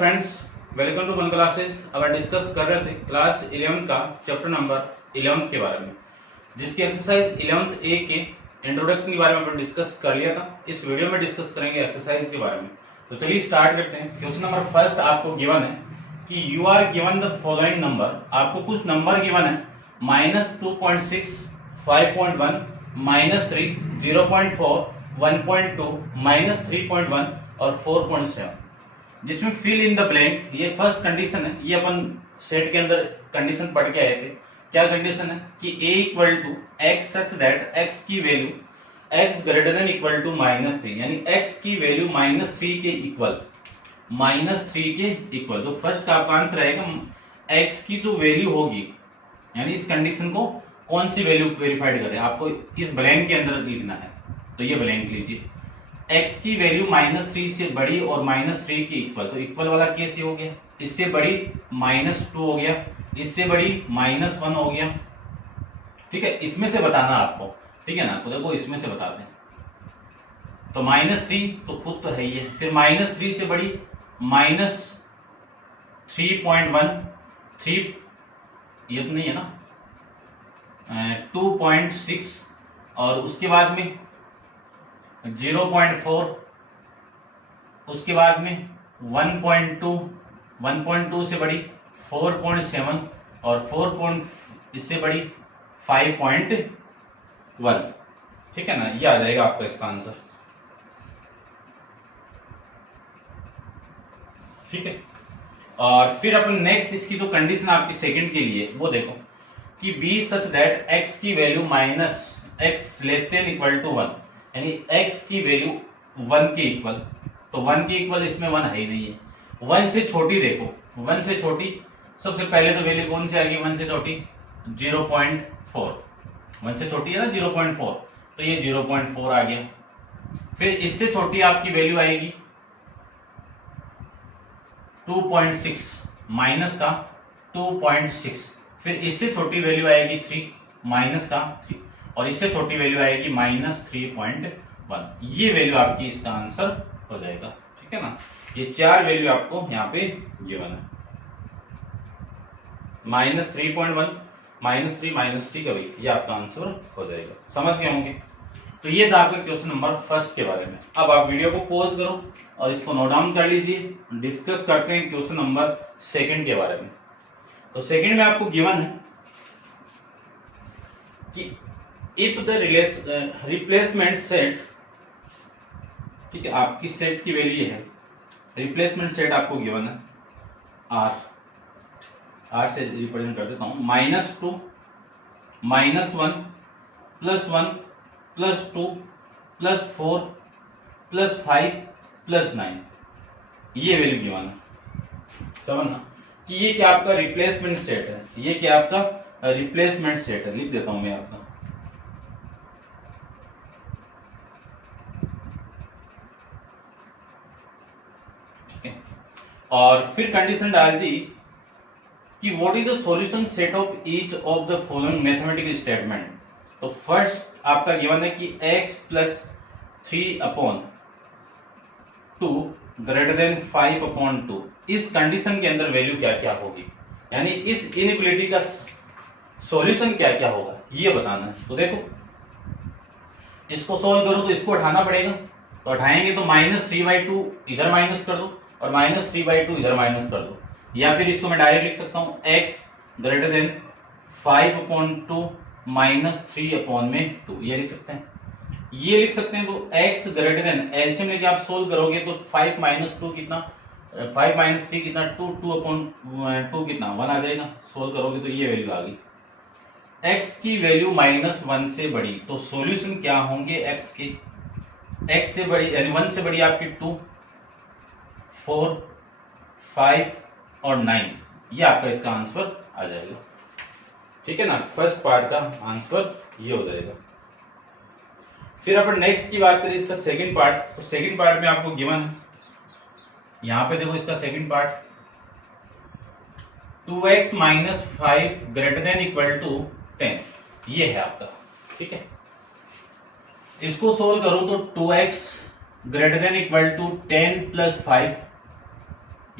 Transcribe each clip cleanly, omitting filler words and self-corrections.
Friends, welcome to one classes. अब discuss कर रहे थे क्लास 11 का चैप्टर नंबर 11 के बारे में, जिसकी एक्सरसाइज 11th ए के इंट्रोडक्शन के बारे में अपन डिस्कस कर लिया था। इस वीडियो में डिस्कस करेंगे एक्सरसाइज के बारे में। तो चलिए स्टार्ट करते हैं। क्वेश्चन नंबर फर्स्ट आपको गिवन है कि you are given the following number. आपको कुछ नंबर गिवन है -2.6, 5.1, -3, 0.4, 1.2, -3.1 और 4.7, जिसमें फिल इन द ब्लैंक। ये फर्स्ट कंडीशन है, ये अपन सेट के अंदर कंडीशन पढ़ के आए थे। क्या कंडीशन है कि a equal to x such that x की value x greater than equal to -3, यानी x की वैल्यू -3 के इक्वल, -3 के इक्वल। तो फर्स्ट का आपका आंसर आएगा x की जो वैल्यू होगी, यानी इस कंडीशन को कौन सी वैल्यू वेरीफाइड करें, आपको इस ब्लैंक के अंदर लिखना है। तो ये ब्लैंक लीजिए, x की वैल्यू -3 से बड़ी और -3 के इक्वल। तो इक्वल वाला केस ये हो गया, इससे बड़ी -2 हो गया, इससे बड़ी -1 हो गया। ठीक है, इसमें से बताना आपको, ठीक है ना। तो देखो इसमें से बताते हैं। तो -3 तो खुद तो है ही है, फिर -3 से बड़ी -3.1, 3 ये तो नहीं है ना, 2.6 और उसके बाद में 0.4, उसके बाद में 1.2, 1.2 से बड़ी 4.7 और 4. इससे बड़ी 5.1। ठीक है ना, ये आ जाएगा आपका इसका आंसर। ठीक है, और फिर अपन नेक्स्ट इसकी जो कंडीशन आपकी सेकंड के लिए वो देखो कि बी सच दैट x की value -x less than equal to 1, यानी x की वैल्यू 1 के इक्वल। तो 1 के इक्वल इसमें 1 है ही नहीं है। 1 से छोटी देखो, 1 से छोटी सबसे पहले तो वैल्यू कौन सी आएगी 1 से छोटी? 0.4। 1 से छोटी है ना 0.4, तो ये 0.4 आ गया। फिर इससे छोटी आपकी वैल्यू आएगी 2.6, माइनस का 2.6। फिर इससे छोटी वैल्यू आएगी 3, माइनस का 3, और इससे छोटी वैल्यू आएगी -3.1। ये वैल्यू आपकी इसका आंसर हो जाएगा। ठीक है ना, ये 4 वैल्यू आपको यहाँ पे गिवन है। -3.1, -3, -3 का भाई, ये आपका आंसर हो जाएगा। समझ गए होंगे। तो ये था आपका क्वेश्चन नंबर फर्स्ट के बारे में। अब आप वीडियो को पॉज करो और इसको नोट डाउन कर लीजिए। डिस्कस करते हैं क्वेश्चन नंबर सेकंड के बारे में। तो सेकंड में आपको गिवन है कि इफ द रिप्लेसमेंट सेट, ठीक है, आपकी सेट की वैल्यू है, रिप्लेसमेंट सेट आपको गिवन है आर से रिप्रेजेंट कर देता हूं, -2, -1, +1, +2, +4, +5, +9, ये वैल्यू गिवन है। समझना कि ये क्या आपका रिप्लेसमेंट सेट है, ये क्या आपका रिप्लेसमेंट सेट है। लिख देता हूं मैं आपका, ठीक है। और फिर कंडीशन डाल दी कि what is the solution set of each of the following mathematical statement. तो फर्स्ट आपका गिवन है कि x + 3/2 ग्रेटर देन 5/2। इस कंडीशन के अंदर वैल्यू क्या क्या होगी, यानी इस इनइक्वालिटी का सॉल्यूशन क्या क्या होगा, ये बताना है। तो देखो इसको सॉल्व करो तो इसको उठाना पड़ेगा। तो उठाएंगे तो -3/2 इधर माइनस कर दो और -3/2 इधर माइनस कर दो, या फिर इसको मैं डायरेक्ट लिख सकता हूं x ग्रेटर देन 5/2 -3/2, ये लिख सकते हैं, ये लिख सकते हैं। तो x ग्रेटर देन, एलसीएम लेके आप सोल्व करोगे तो 5 - 2 कितना, 5 - 3 कितना, 2, 2/2 कितना, 1 आ जाएगा। सोल्व करोगे तो ये वैल्यू आ गई। x की वैल्यू -1 से बड़ी, तो सॉल्यूशन क्या होंगे x के, x से बड़ी यानी 1 से बड़ी आपकी 2, 4, 5 और 9, ये आपका इसका आंसर आ जाएगा। ठीक है ना, फर्स्ट पार्ट का आंसर ये हो जाएगा। फिर अपन नेक्स्ट की बात करें इसका सेकंड पार्ट। तो सेकंड पार्ट में आपको गिवन है, यहां पे देखो इसका second part 2x - 5 greater than equal to 10, ये है आपका। ठीक है, इसको सोल्व करो तो 2x greater than equal to 10 + 5,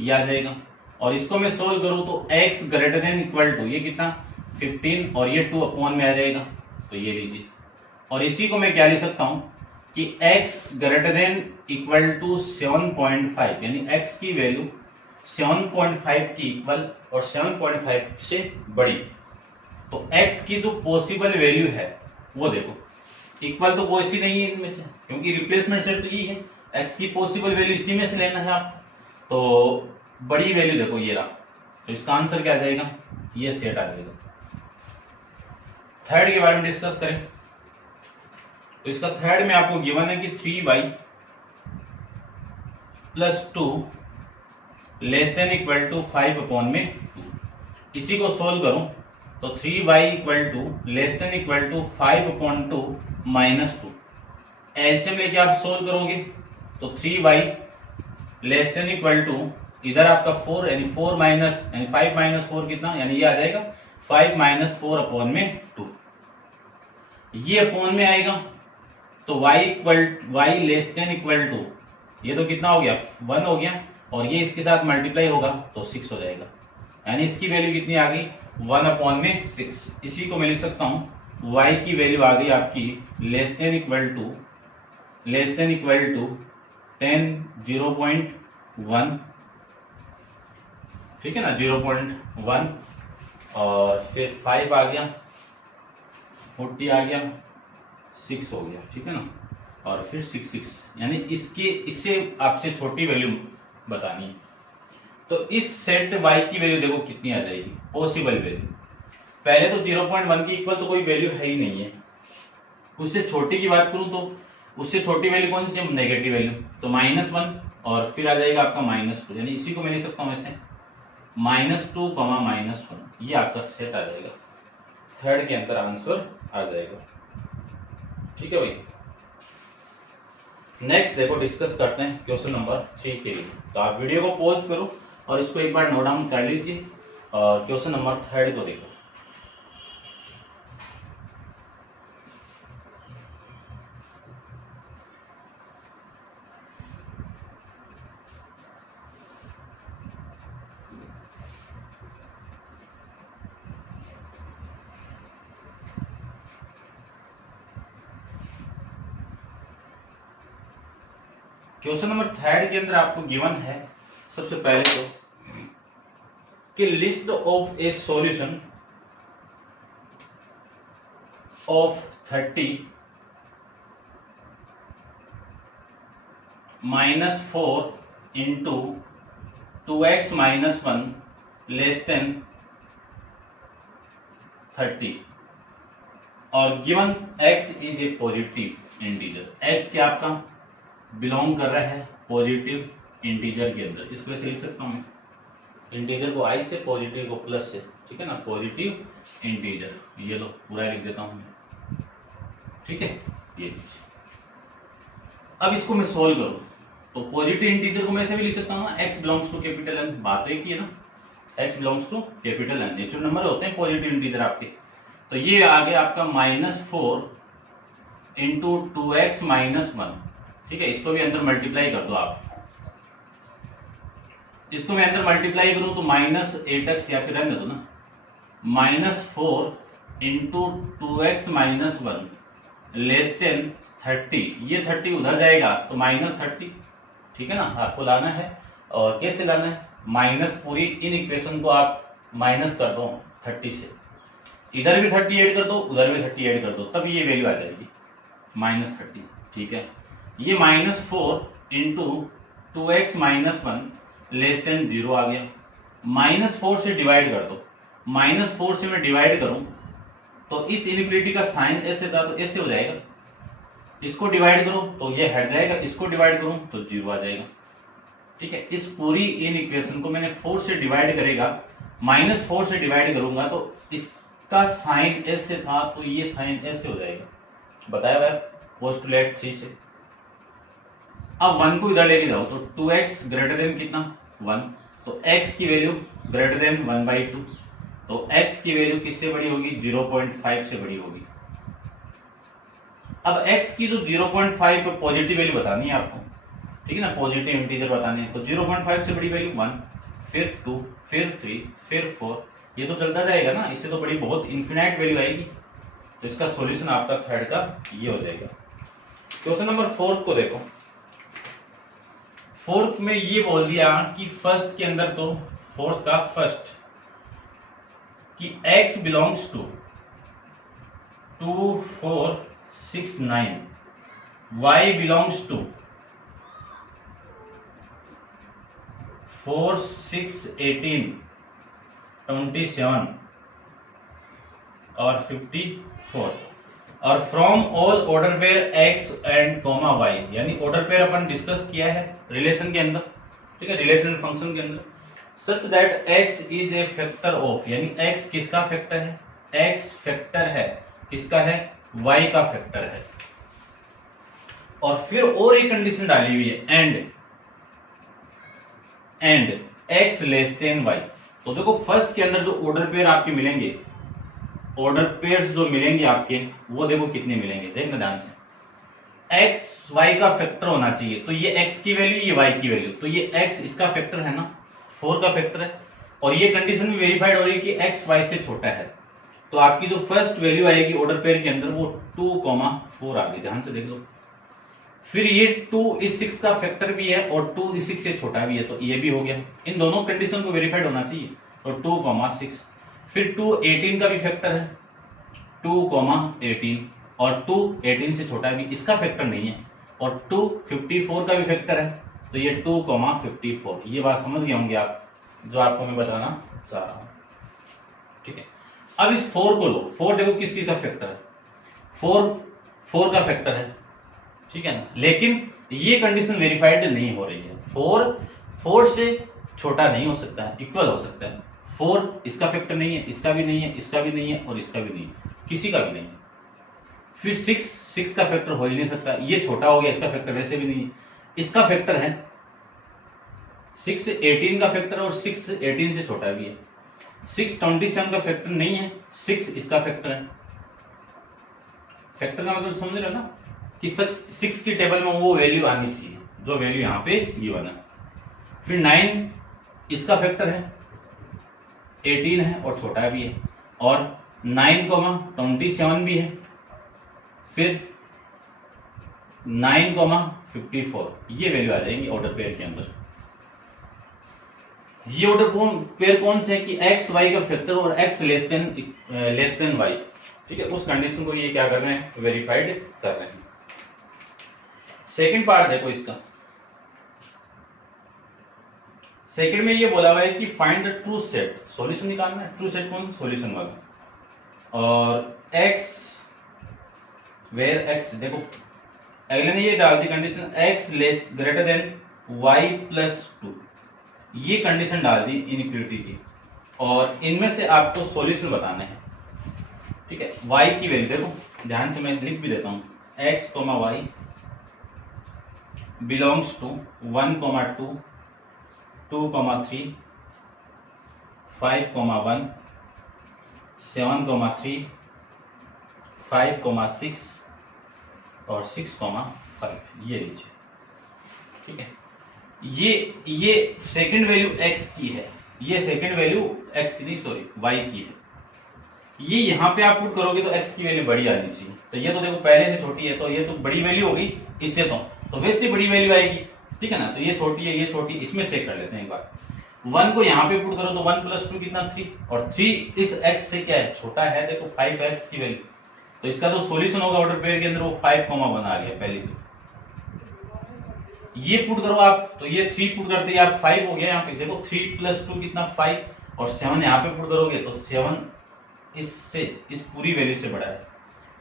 ये आ जाएगा। और इसको मैं सोल्व करूं तो x greater than equal to ये कितना 15 और ये 2 अपॉन में आ जाएगा, तो ये लीजिए। और इसी को मैं क्या लिख सकता हूं कि x greater than equal to 7.5, यानी x की वैल्यू 7.5 की इक्वल और 7.5 से बड़ी। तो x की जो पॉसिबल वैल्यू है वो देखो, इक्वल तो कोई सी नहीं है इनमें से, क्योंकि रिप्लेसमेंट सेट तो ये है, x की पॉसिबल वैल्यू इसी में से लेना है आप। तो बड़ी वैल्यू देखो ये रहा, तो इसका आंसर क्या आ जाएगा, ये सेट आ जाएगा। थर्ड के बारे में डिस्कस करें तो इसका थर्ड में आपको गिवन है कि 3y plus 2 less than equal to 5 upon में 2। इसी को सोल्व करूं तो 3y equal to less than equal to 5 upon 2 minus 2। LCM लेके आप सोल्व करोगे तो 3y less than equal to इधर आपका 4 यानी 4 माइनस यानी 5 माइनस 4 कितना, यानी ये आ जाएगा 5 माइनस 4 अपॉन में 2। ये अपॉन में आएगा तो y less than equal to ये तो कितना हो गया 1 हो गया, और ये इसके साथ मल्टीप्लाई होगा तो 6 हो जाएगा, यानी इसकी वैल्यू कितनी आ गई 1 अपॉन में 6। इसी को मैं लिख सकता हूं y की वैल्यू आ गई आपकी लेस देन इक्वल टू 10 0.1, ठीक है ना 0.1, और फिर 5 आ गया, 40 आ गया, 6 हो गया, ठीक है ना, और फिर 6, यानी इससे आपसे छोटी वैल्यू बतानी है। तो इस सेट y की वैल्यू देखो कितनी आ जाएगी पॉसिबल वैल्यू। पहले तो 0.1 की इक्वल तो कोई वैल्यू है ही नहीं है, उससे छोटी की बात करूं तो उससे छोटी वैल्यू कौन सी है, नेगेटिव वैल्यू, तो -1 और फिर आ जाएगा आपका -2, यानी इसी को मैं लिख सकता हूं ऐसे -2, -1, ये आपका सेट आ जाएगा। थर्ड के अंदर आंसर आ जाएगा, ठीक है भाई। नेक्स्ट देखो डिस्कस करते हैं क्वेश्चन नंबर 3 के लिए। तो आप वीडियो को पॉज करो और इसको एक बार नोट डाउन कर लीजिए और क्वेश्चन नंबर 3 को देखो। क्वेश्चन नंबर 3 के अंदर आपको गिवन है सबसे पहले तो कि list of A solution of 30 -4 into 2x - 1 less then 30, और given x is A positive integer. x क्या आपका बिलोंग कर रहा है पॉजिटिव इंटीजर के अंदर, इसको ऐसे लिख सकता हूं मैं, इंटीजर को i से, पॉजिटिव को प्लस से, ठीक है ना, पॉजिटिव इंटीजर, ये लो पूरा लिख देता हूं मैं, ठीक है। ये अब इसको मैं सोल्व करूं तो पॉजिटिव इंटीजर को मैं ऐसे भी लिख सकता हूं ना, x belongs to capital N, बात एक ही है ना, x belongs to capital N, natural number होते हैं पॉजिटिव इंटीजर आपके। तो ये आ गया आपका -4 इंटू 2x - 1, ठीक है। इसको भी अंदर मल्टीप्लाई कर दो आप, इसको मैं अंदर मल्टीप्लाई करूं तो -8x, या फिर रहने दो ना, -4 इंटू 2x - 1 लेस देन 30, ये 30 उधर जाएगा तो -30, ठीक है ना, आपको लाना है। और कैसे लाना है, माइनस पूरी इन इक्वेशन को आप माइनस कर दो 30 से, इधर भी 30 ऐड कर दो, उधर भी 30 ऐड कर दो, तब ये वैल्यू आ जाएगी -30, ठीक है। ये -4 इंटू 2x - 1 लेस देन 0 आ गया, -4 से डिवाइड कर दो, -4 से मैं डिवाइड करूं तो इस इनइक्वालिटी का साइन ऐसे था तो ऐसे हो जाएगा, इसको डिवाइड करो तो ये हट जाएगा, इसको डिवाइड करूं तो 0 आ जाएगा, ठीक है। इस पूरी इन इक्वेशन को मैंने 4 से डिवाइड करेगा, -4 से डिवाइड करूंगा तो इसका साइन ऐसे था तो ये साइन ऐसे हो जाएगा, बताया हुआ पोस्टुलेट 3 से। अब 1 को इधर लेके जाओ तो 2x ग्रेटर देन कितना 1, तो x की वैल्यू ग्रेटर देन 1/2, तो x की वैल्यू किससे बड़ी होगी 0.5 से बड़ी होगी। अब x की जो 0.5 पॉजिटिव वैल्यू बतानी है आपको, ठीक है ना, पॉजिटिव इंटीजर बतानी है, तो 0.5 से बड़ी वैल्यू 1, फिर 2, फिर 3, फिर 4, ये तो चलता जाएगा ना, इससे तो बड़ी बहुत इन्फिनाइट वैल्यू आएगी। तो इसका सॉल्यूशन आपका थर्ड का ये हो जाएगा। क्वेश्चन नंबर 4 को देखो। फोर्थ में ये बोल दिया कि फर्स्ट के अंदर, तो फोर्थ का फर्स्ट कि x belongs to 2, 4, 6, 9, y belongs to 4, 6, 18, 27 और 54, और from all order pair x and comma y, यानी ऑर्डर पेयर अपन डिस्कस किया है रिलेशन के अंदर, ठीक है, रिलेशन फंक्शन के अंदर, सच that x is A factor of, यानी x किसका फैक्टर है, x फैक्टर है किसका है, y का फैक्टर है। और फिर और एक कंडीशन डाली हुई है, and x less then y। तो देखो फर्स्ट के अंदर जो ऑर्डर पेयर आपके मिलेंगे, ऑर्डर पेयर्स जो मिलेंगे आपके, वो देखो कितने मिलेंगे, देखना ध्यान से। x y का फैक्टर होना चाहिए, तो ये x की वैल्यू, ये y की वैल्यू, तो ये x इसका फैक्टर है ना, 4 का फैक्टर है, और ये कंडीशन भी वेरीफाइड हो रही है कि x y से छोटा है। तो आपकी जो फर्स्ट वैल्यू आएगी ऑर्डर पेयर के अंदर वो 2,4 आ गई, ध्यान से देख लो। फिर ये 2 इस 6 का फैक्टर भी है और 2 इस 6 से छोटा भी है, तो ये भी हो गया। इन दोनों कंडीशन को वेरीफाइड होना चाहिए, तो 2,6। फिर 2 18 का भी फैक्टर है, 2,18, और 2 18 से छोटा भी, इसका फैक्टर नहीं है, और 2 54 का भी फैक्टर है, तो ये 2,54। ये बात समझ गए होंगे आप, जो आपको मैं बताना चाह रहा हूं, ठीक है। अब इस 4 को लो, 4 देखो किस चीज का फैक्टर है, 4 का फैक्टर है, ठीक है ना, लेकिन ये कंडीशन वेरीफाइड नहीं हो रही है। 4 से छोटा नहीं हो सकता है, इक्वल हो सकता है। 4 इसका फैक्टर नहीं है, इसका भी नहीं है, इसका भी नहीं है, और इसका भी नहीं है, किसी का भी नहीं है। फिर 6 का फैक्टर हो ही नहीं सकता, ये छोटा हो गया, इसका फैक्टर वैसे भी नहीं है। इसका फैक्टर है 6 18 का फैक्टर, और 6 18 से छोटा भी है। 6 27 का फैक्टर नहीं है, 6 इसका फैक्टर है। फैक्टर का मतलब समझ रहे हो ना, कि 6 की टेबल में वो वैल्यू आनी चाहिए जो वैल्यू यहाँ पे गिवन है। फिर 9 इसका फैक्टर है, 18 है और छोटा भी है, और 9,27 भी है। फिर 9,54 ये वैल्यू आ जाएंगी ऑर्डर पेयर के अंदर। ये ऑर्डर पेयर कौन से है कि x y का फैक्टर और x लेस देन y, ठीक है, उस कंडीशन को ये क्या कर रहे हैं, वेरीफाइड कर रहे हैं। सेकंड पार्ट देखो इसका, सेकंड में ये बोला हुआ है कि find the true set, solution निकालना है। ट्रू सेट कौन सा, सॉल्यूशन वाला। और x वेयर x, देखो अगले ने ये डाल दी condition x less greater than y plus 2, ये कंडीशन डाल दी इनइक्वालिटी की, और इनमें से आपको सॉल्यूशन बताना है, ठीक है। y की वैल्यू देखो ध्यान से, मैं लिख भी देता हूं, x, y बिलोंग्स टू 1, 2, 2, 3, 5, 1, 7, 3, 5, 6 और 6, 5, ये लीजिए, ठीक है। ये सेकंड वैल्यू x की है, ये सेकंड वैल्यू x की नहीं, सॉरी y की है। ये यहां पे आप पुट करोगे तो x की वैल्यू बड़ी आनी चाहिए, तो ये तो देखो पहले से छोटी है, तो ये तो बड़ी वैल्यू होगी इससे, तो वैसे बड़ी वैल्यू आएगी, ठीक है ना। तो ये छोटी है, ये छोटी, इसमें चेक कर लेते हैं एक बार। 1 को यहाँ पे पुट करो तो 1 + 2 कितना, 3, और 3 इस x से क्या है, छोटा है, देखो 5x की वैल्यू, तो इसका जो सॉल्यूशन होगा ऑर्डर पेयर के अंदर वो 5,1 आ गया पहले। तो ये पुट करो आप, तो ये 3 पुट करते यार 5 हो गया, यहाँ पे देखो 3 + 2 कितना, 5, और 7 यहाँ पे पुट करोगे तो 7 इससे, इस पूरी वैल्यू से बड़ा है,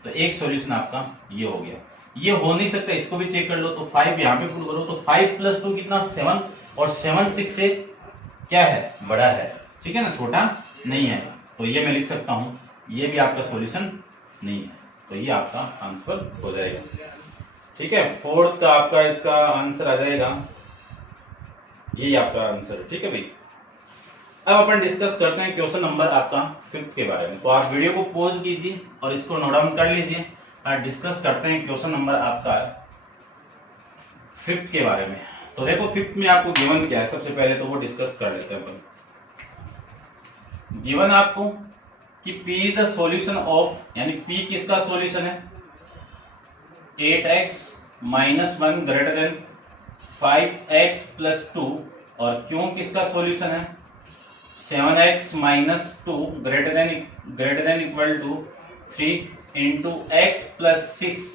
तो एक सॉल्यूशन आपका ये हो गया। ये हो नहीं सकता, इसको भी चेक कर लो, तो 5 यहाँ पे पुट करो तो 5 + 2 कितना, 7, और 7 6 से क्या है, बड़ा है, ठीक है ना, छोटा नहीं है, तो ये मैं लिख सकता हूं, ये भी आपका सॉल्यूशन नहीं है, तो ये आपका आंसर हो जाएगा, ठीक है। फोर्थ का आपका इसका आंसर आ जाएगा, यही आपका आंसर है, ठीक है भाई। अब अपन डिस्कस करते हैं क्वेश्चन नंबर आपका 5th के बारे में, तो आप वीडियो को पॉज कीजिए और इसको नोट डाउन कर लीजिए, और डिस्कस करते हैं क्वेश्चन नंबर आपका 5th के बारे में। तो देखो फिफ्थ में आपको गिवन क्या है, सबसे पहले तो वो डिस्कस कर लेते हैं अपन। गिवन आपको कि P is the solution of, यानी P किसका सॉल्यूशन है, 8x minus 1 greater then 5x plus 2, और Q किसका सॉल्यूशन है, 7x minus 2 greater than equal to 3 into x plus 6,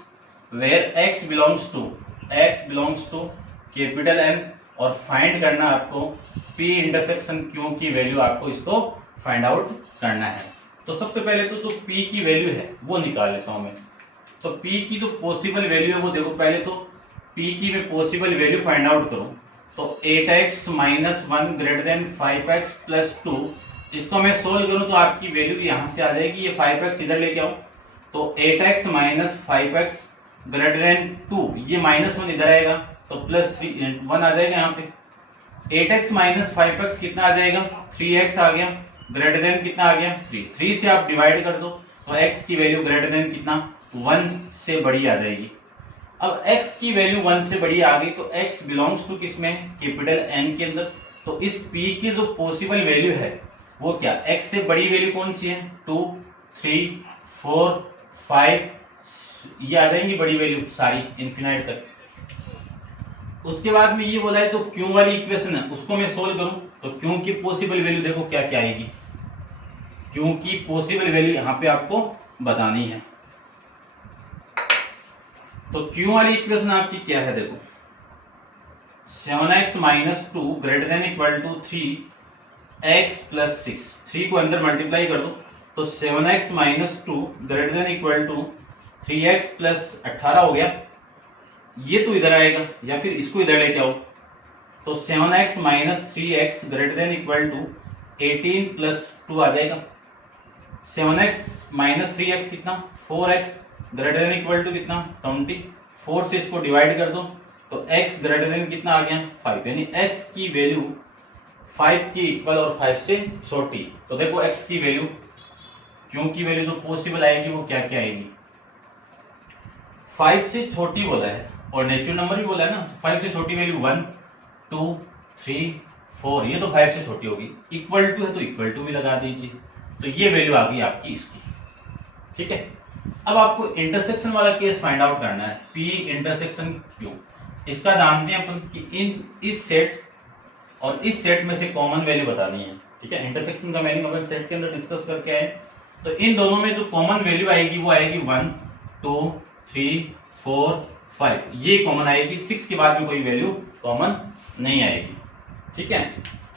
where x belongs to capital N, और find करना आपको P intersection Q की वैल्यू, आपको इसको फाइंड आउट करना है। तो सबसे पहले तो जो P की वैल्यू है वो निकाल लेता हूं मैं। तो P की जो पॉसिबल वैल्यू है वो देखो, पहले तो P की मैं पॉसिबल वैल्यू फाइंड आउट करूं तो 8x minus 1 greater then 5x plus 2, इसको मैं सोल्व करूं तो आपकी वैल्यू यहां से आ जाएगी, ये 5x इधर लेके आओ तो 8x minus 5x greater than 2, ये माइनस 1 इधर आएगा तो प्लस 1 आ जाएगा यहाँ पे। 8x माइनस 5x कितना आ जाएगा, 3x आ गया, ग्रेटर देन कितना आ गया 3 से आप डिवाइड कर दो तो x की वैल्यू ग्रेटर देन कितना 1 से बड़ी आ जाएगी। अब x की वैल्यू 1 से बड़ी आ गई तो x बिलोंग्स टू किसमें, कैपिटल N के अंदर। तो इस P की जो पॉसिबल वैल्यू है वो क्या, x से बड़ी वैल्यू कौन सी है, 2 3 4 5, ये आ जाएंगी बड़ी वैल्यू सारी इनफिनाइट तक। उसके बाद में ये बोला है तो Q वाली इक्वेशन है उसको मैं सोल्व करूं तो Q की पॉसिबल वैल्यू देखो क्या क्या आएगी, Q की पॉसिबल वैल्यू यहां पे आपको बतानी है। तो Q वाली इक्वेशन आपकी क्या है, देखो 7x minus 2 greater than equal to 3x plus 6, 3 को अंदर मल्टीप्लाई कर दो तो 7x minus 2 greater than equal to 3x plus 18 हो गया, ये तो इधर आएगा, या फिर इसको इधर लेके आओ तो 7x minus 3x greater than equal to 18 plus 2 आ जाएगा। 7x माइनस 3x कितना, 4x greater than equal to कितना 20, 4 से इसको डिवाइड कर दो तो x ग्रेटर देन कितना आ गया 5, यानी x की वैल्यू 5 की इक्वल और 5 से छोटी। तो देखो x की वैल्यू, Q की वैल्यू जो पॉसिबल आएगी वो क्या क्या आएगी, 5 से छोटी बोला है और नेचुरल नंबर भी बोला है ना, 5 से छोटी वैल्यू 1 2 3 4, ये तो 5 से छोटी होगी, इक्वल टू है तो इक्वल टू भी लगा दीजिए, तो ये वैल्यू आ गई आपकी इसकी। ठीक है, अब आपको इंटरसेक्शन वाला केस फाइंड आउट करना है, P इंटरसेक्शन Q। इसका जानते हैं अपन कि इस सेट और इस सेट में से कॉमन वैल्यू बतानी है। ठीक है, इंटरसेक्शन का मीनिंग अपन सेट के अंदर डिस्कस करके आए, तो इन दोनों में जो कॉमन वैल्यू आएगी वो आएगी 1 2 3 4 5, ये कॉमन आएगी, 6 के बाद में कोई वैल्यू कॉमन नहीं आएगी। ठीक है,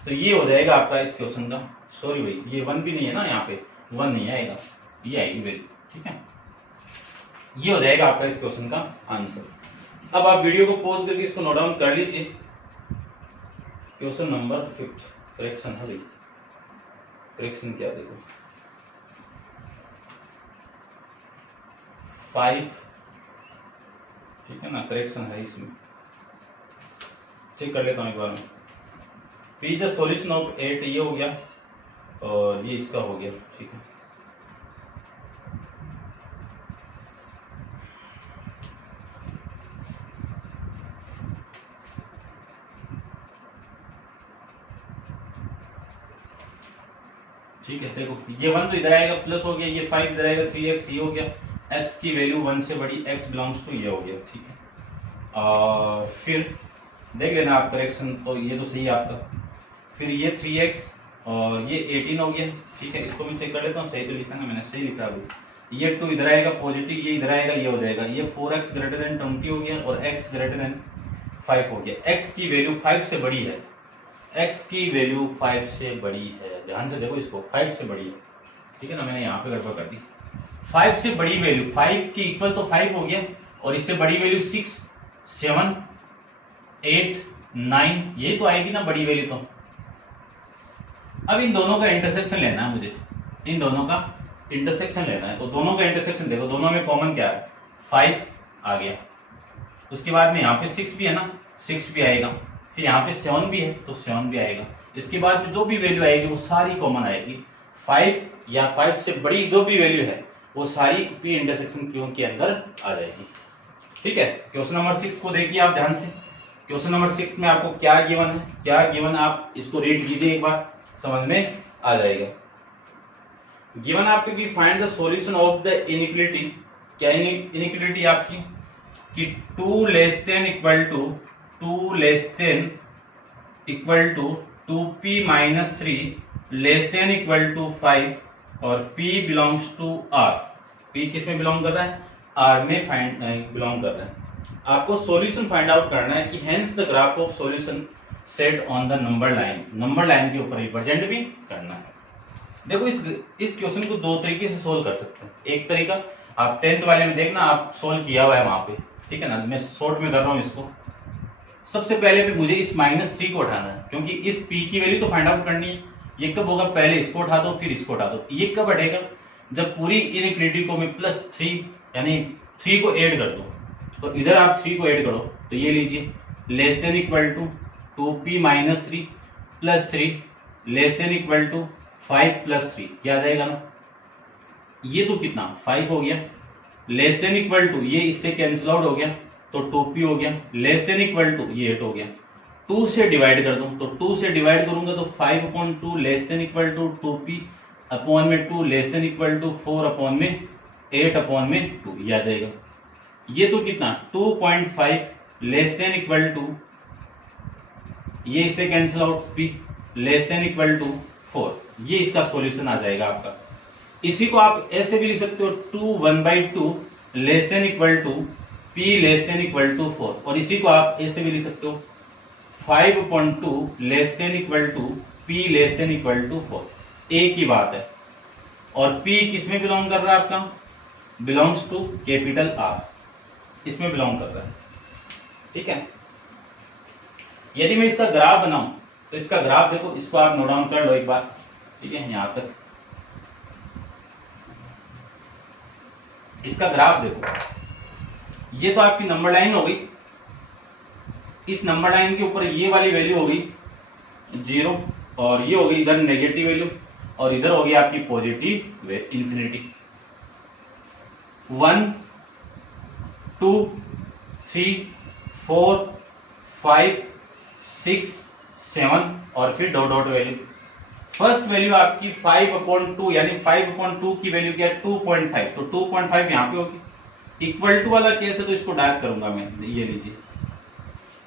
तो ये हो जाएगा आपका इस क्वेश्चन का, सॉरी भाई ये 1 भी नहीं है ना, यहाँ पे 1 नहीं आएगा, ये आएगी वैल्यू। ठीक है, ये हो जाएगा आपका इस क्वेश्चन का आंसर। अब आप वीडियो को पॉज करके इसको नोट डाउन कर लीजिए। क्वेश्चन नंबर 5 करेक्शन है भाई, करेक्शन क्या देखो 5, ठीक है ना, करेक्शन है इसमें, चेक कर लेता हूं एक बार में। P द सॉल्यूशन ऑफ 8, ये हो गया और ये इसका हो गया। ठीक है, ठीक है, देखो ये 1 तो इधर आएगा प्लस हो गया, ये 5 इधर आएगा 3x, ये हो गया, x की वैल्यू 1 से बड़ी, x बिलोंग्स टू ये हो गया। ठीक है, और फिर देख लेना आप करेक्शन, तो ये तो सही है आपका। फिर ये 3x और ये 18 हो गया। ठीक है, इसको मैं चेक कर लेता हूँ, सही तो लिखा ना मैंने, सही लिखा अभी। ये 2 इधर आएगा पॉजिटिव, ये इधर आएगा, ये हो जाएगा, ये 4x ग्रेटर देन 20 हो गया और x ग्रेटर देन 5 हो गया। x की वैल्यू 5 से बड़ी है, x की वैल्यू 5 से बड़ी है, ध्यान से देखो इसको, 5 से बड़ी है। ठीक है ना, मैंने यहाँ पे गड़बड़ कर दी, 5 से बड़ी वैल्यू, 5 की इक्वल तो 5 हो गया और इससे बड़ी वैल्यू 6 7 8 9, ये तो आएगी ना बड़ी वैल्यू। तो अब इन दोनों का इंटरसेक्शन लेना है मुझे, इन दोनों का इंटरसेक्शन लेना है। तो दोनों का इंटरसेक्शन देखो, दोनों में कॉमन क्या है, 5 आ गया, उसके बाद में यहाँ पे 6 भी है ना, 6 भी आएगा, फिर यहाँ पे 7 भी है तो 7 भी आएगा। इसके बाद में जो भी वैल्यू आएगी वो सारी कॉमन आएगी, 5 या 5 से बड़ी जो भी वैल्यू है वो सारी P इंटरसेक्शन Q के अंदर आ जाएगी। ठीक है, क्वेश्चन नंबर 6 को देखिए आप ध्यान से। क्वेश्चन नंबर 6 में आपको क्या गिवन है, क्या गिवन, आप इसको रीड कीजिए एक बार, समझ में आ जाएगा। गिवन आपको कि find the solution of the inequality, क्या इनइक्वालिटी आपकी कि 2 less than equal to 2p minus 3 less than equal to 5 और p belongs to r। p किस में बिलोंग कर रहा है, r में फाइंड बिलोंग कर रहा है। आपको सॉल्यूशन फाइंड आउट करना है कि hence the graph of solution set on the number line, number line के ऊपर रिप्रेजेंट भी करना है। देखो इस क्वेश्चन को दो तरीके से सोल्व कर सकते हैं। एक तरीका आप 10th वाले में देखना, आप सोल्व किया हुआ है वहां पे, ठीक है ना। मैं शॉर्ट में कर रहा हूं इसको। सबसे पहले भी मुझे इस -3 को उठाना है, क्योंकि इस p की वैल्यू तो फाइंड आउट करनी है। ये कब होगा, पहले इसको उठा दो फिर इसको उठा दो। ये कब हटेगा, जब पूरी इनइक्वालिटी को मैं +3 यानी 3 को ऐड कर दो। तो इधर आप 3 को ऐड करो, तो ये लीजिए less than equal to 2p minus 3 plus 3 less than equal to 5 plus 3, क्या आ जाएगा ना, ये तो कितना 5 हो गया, लेस देन इक्वल टू ये इससे कैंसिल आउट हो गया तो 2p हो गया, लेस देन इक्वल टू ये 8 हो गया। 2 से डिवाइड कर दूं, तो 2 से डिवाइड करूंगा तो 5/2 less than equal to 2p upon में 2 less than equal to 4 upon में 8/2, ये आ जाएगा। ये तो कितना 2.5 लेस देन इक्वल टू ये इससे cancel out p less than equal to 4, ये इसका सॉल्यूशन आ जाएगा आपका। इसी को आप ऐसे भी लिख सकते हो 2 less than equal to p less than equal to 4, और इसी को आप ऐसे भी लिख सकते हो 5/2 less than equal to p less than equal to 4। एक ही बात है। और p किस में बिलोंग कर रहा है आपका, बिलोंग्स टू कैपिटल R, इसमें बिलोंग कर रहा है, ठीक है। यदि मैं इसका ग्राफ बनाऊं तो इसका ग्राफ देखो, इसको आप नोट डाउन कर लो एक बार, ठीक है। यहां तक इसका ग्राफ देखो, ये तो आपकी नंबर लाइन हो गई। इस नंबर लाइन के ऊपर ये वाली वैल्यू हो गई 0, और ये हो गई इधर नेगेटिव वैल्यू, और इधर हो गई आपकी पॉजिटिव इंफिनिटी। 1 2 3 4 5 6 7 और फिर dot dot value. First value आपकी 5/2 यानी 5/2 की वैल्यू क्या है 2.5, तो 2.5 यहाँ पे होगी। इक्वल टू वाला केस है तो इसको डार्क करूंगा मैं, ये लीजिए।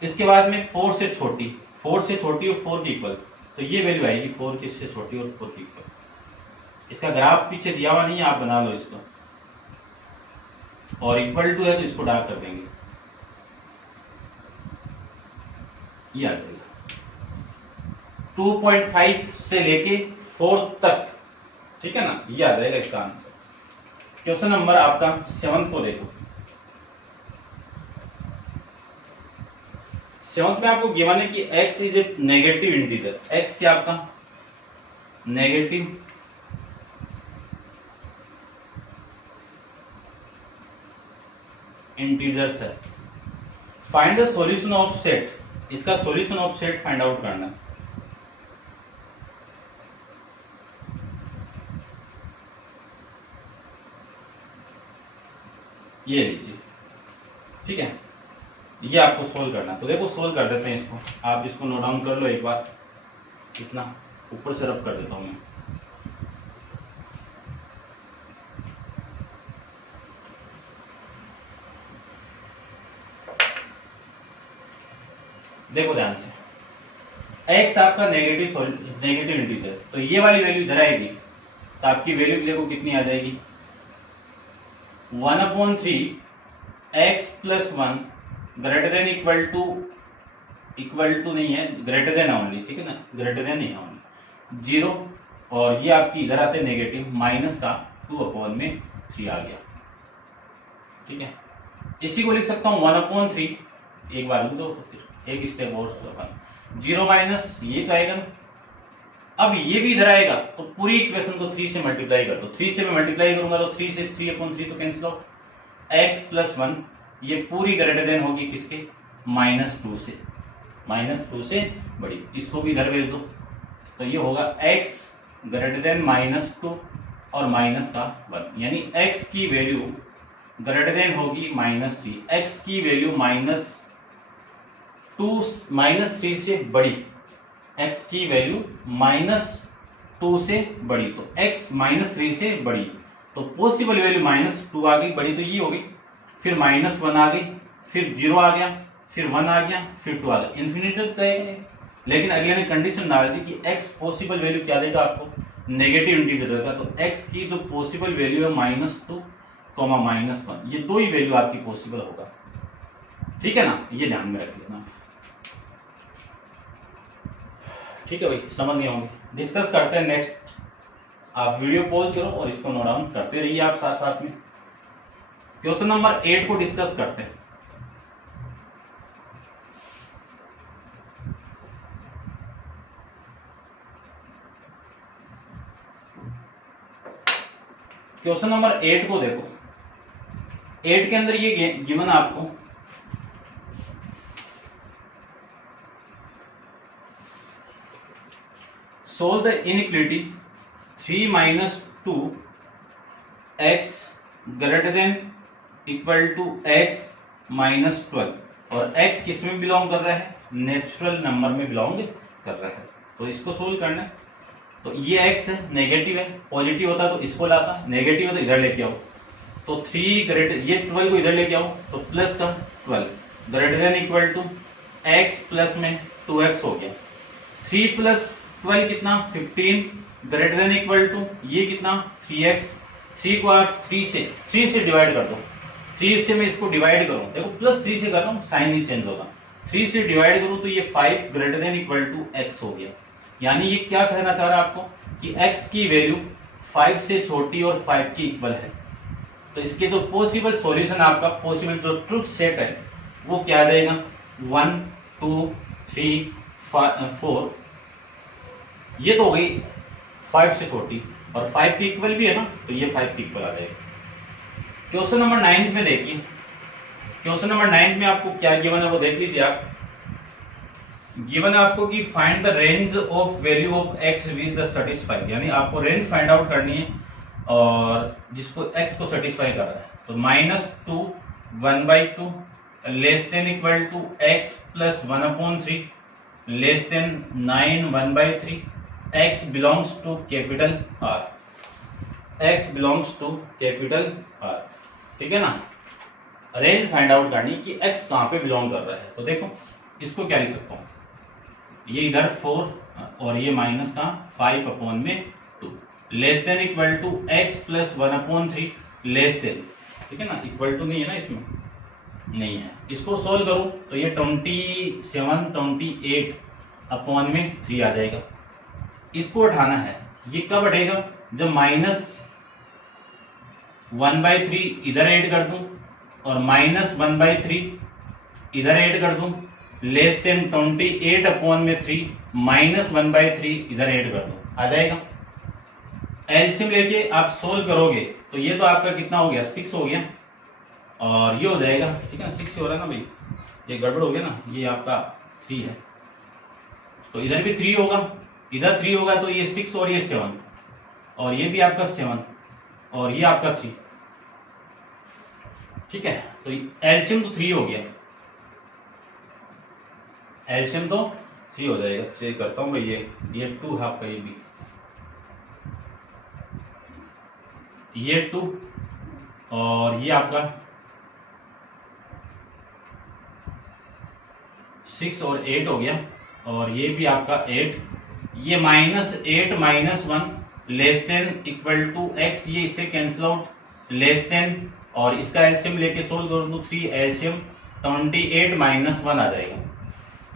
इसके बाद में 4 से छोटी और 4 की इक्वल, तो ये वैल्यू आएगी 4 से छोटी और 4 की इक्वल। इसका ग्राफ पीछे दिया हुआ नहीं है, आप बना लो इसको, और इक्वल टू है तो इसको डार्क कर देंगे, ये आ जाएगा 2.5 से लेके 4 तक, ठीक है ना, ये आ जाएगा इसका आंसर। क्वेश्चन नंबर आपका 7 को देखो। 7 में आपको गिवन है कि x is a negative integer. x क्या आपका नेगेटिव इंटीजर्स है। Find the solution of set, इसका solution of set find out करना है। ये लीजिए, ठीक है, ये आपको सोल्व करना है। तो देखो सोल्व कर देते हैं इसको, आप इसको नोट डाउन कर लो एक बार। कितना ऊपर से रब कर देता हूं मैं। देखो ध्यान से, x आपका नेगेटिव इंटीजर, तो ये वाली वैल्यू इधर आएगी, तो आपकी वैल्यू देखो कितनी आ जाएगी 1/3 x + 1 greater than equal to नहीं है, ग्रेटर देन ओनली, ठीक है ना, ग्रेटर देन नहीं ओनली 0, और ये आपकी इधर आते नेगेटिव माइनस का 2/3 आ गया, ठीक है। इसी को लिख सकता हूं 1/3, एक बार रुक दो तो फिर एक स्टेप और 0 माइनस ये तो आएगा ना। अब ये भी इधर आएगा तो पूरी इक्वेशन को 3 से मल्टीप्लाई कर दो। 3 से मैं मल्टीप्लाई करूंगा तो 3 से 3/3 तो कैंसिल आउट, x + 1 ये पूरी ग्रेटर देन होगी किसके -2 से, -2 से बड़ी, इसको भी इधर भेज दो तो ये होगा x ग्रेटर देन -2 और -1, यानी x की वैल्यू ग्रेटर देन होगी -3, x की वैल्यू -3 से बड़ी, x की वैल्यू -2 से बड़ी, तो x -3 से बड़ी, तो पॉसिबल वैल्यू -2 आ गई, बड़ी तो ये हो गई, फिर -1 आ गई, फिर 0 आ गया, फिर 1 आ गया, फिर 2 आ गया, इन्फिनिटी तक है। लेकिन अगले ने कंडीशन डाल दी कि x पॉसिबल वैल्यू क्या देगा आपको, नेगेटिव इंटीजर देगा, तो x की जो पॉसिबल वैल्यू है -2, -1, ये दो ही वैल्यू आपकी पॉसिबल होगा, ठीक है ना, ये ध्यान में रख लेना, ठीक है भाई, समझ गए होंगे। डिस्कस करते हैं नेक्स्ट, आप वीडियो पॉज करो और इसको नोट डाउन करते रहिए आप साथ साथ में। क्वेश्चन नंबर 8 को डिस्कस करते हैं। क्वेश्चन नंबर 8 को देखो, 8 के अंदर ये गिवन आपको solve the inequality 3 - 2x greater than equal to x -12, और x किस में बिलोंग कर रहा है, नेचुरल नंबर में बिलोंग कर रहा है, तो इसको सोल्व करना है। तो ये x है, नेगेटिव है, पॉजिटिव होता तो इसको लाता, नेगेटिव है तो इधर लेके आओ, तो 3 ग्रेटर, ये 12 को इधर लेके आओ तो प्लस का 12 greater than equal to x plus में 2x हो गया, 3 + 12 कितना 15 ग्रेटर देन इक्वल टू ये कितना 3x, 3 को आप 3 से डिवाइड कर दो, 3 से मैं इसको डिवाइड करूं, देखो +3 से कर रहा हूं, साइन नहीं चेंज होगा, 3 से डिवाइड करूं तो ये 5 greater than equal to x हो गया। यानी ये क्या कहना चाह रहा है आपको कि x की वैल्यू 5 से छोटी और 5 की इक्वल है, तो इसके जो पॉसिबल सॉल्यूशन आपका, पॉसिबल जो ट्रुथ सेट है वो क्या आ जाएगा, 1 2 3 4, ये तो हो गई 5 से छोटी और 5 की इक्वल भी है ना, तो ये 5 की इक्वल आ जाएगी। क्वेश्चन नंबर 9 में देखिए, क्वेश्चन नंबर 9 में आपको क्या गिवन है वो देख लीजिए आप। गिवन है आपको कि find the range of value of x which the satisfy, यानी आपको रेंज फाइंड आउट करनी है और जिसको x को सेटिस्फाई कर रहा है, तो -2 1/2 less than equal to x plus 1/3 less than 9 1/3, x belongs to capital R, x belongs to capital R, ठीक है ना। रेंज फाइंड आउट करनी कि x कहां पे बिलोंग कर रहा है, तो देखो इसको क्या लिख सकता हूं, ये इधर 4 और ये माइनस का 5/2 less than equal to x plus 1/3 less than, ठीक है ना, इक्वल टू नहीं है ना, इसमें नहीं है, इसको सोल्व करूं तो ये 27 28/3 आ जाएगा। इसको उठाना है, ये कब हटेगा, जब -1/3 इधर ऐड कर दूं और -1/3 इधर ऐड कर दूं, लेस देन 28/3 -1/3 इधर ऐड कर दो, आ जाएगा। एलसीएम लेके आप सोल्व करोगे तो ये तो आपका कितना हो गया, 6 हो गया, और ये हो जाएगा, ठीक है ना, 6 हो रहा है ना भाई, ये गड़बड़ हो गया ना, ये आपका 3 है, तो इधर भी 3 होगा, इधर 3 होगा, तो ये 6 और ये 7, और ये भी आपका 7 और ये आपका 3, ठीक है, तो एलसीएम तो 3 हो गया, एलसीएम तो 3 हो जाएगा। चेक करता हूं भाई, ये 2 है आपका, ये 2 और ये आपका 6 और 8 हो गया, और ये भी आपका 8, ये -8 -1 less than equal to x, ये इससे कैंसिल आउट, लेस देन, और इसका एलसीएम लेके सोल्व करूं तो 3 एलसीएम 28 -1 आ जाएगा,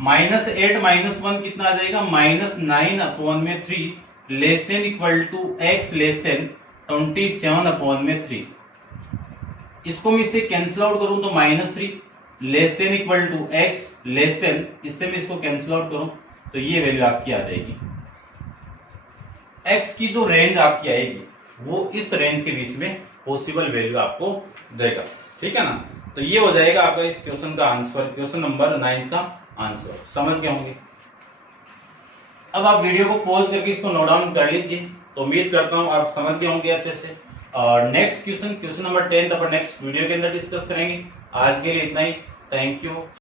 -8 -1 कितना आ जाएगा, -9/3 less than equal to x less than 27/3, इसको मैं इससे कैंसिल आउट करूं तो -3 less than equal to x less than, इससे मैं इसको कैंसिल आउट करूं तो ये वैल्यू आपकी आ जाएगी। x की जो रेंज आपकी आएगी वो इस रेंज के बीच में पॉसिबल वैल्यू आपको देगा, ठीक है ना। तो ये हो जाएगा आपका इस क्वेश्चन का आंसर, क्वेश्चन नंबर 9 का आंसर, समझ गए होंगे। अब आप वीडियो को पॉज करके इसको नोट डाउन कर लीजिए, तो उम्मीद करता हूं आप समझ गए होंगे अच्छे से। और नेक्स्ट क्वेश्चन नंबर 10 अपन नेक्स्ट वीडियो के अंदर डिस्कस करेंगे। आज के लिए इतना ही, थैंक यू।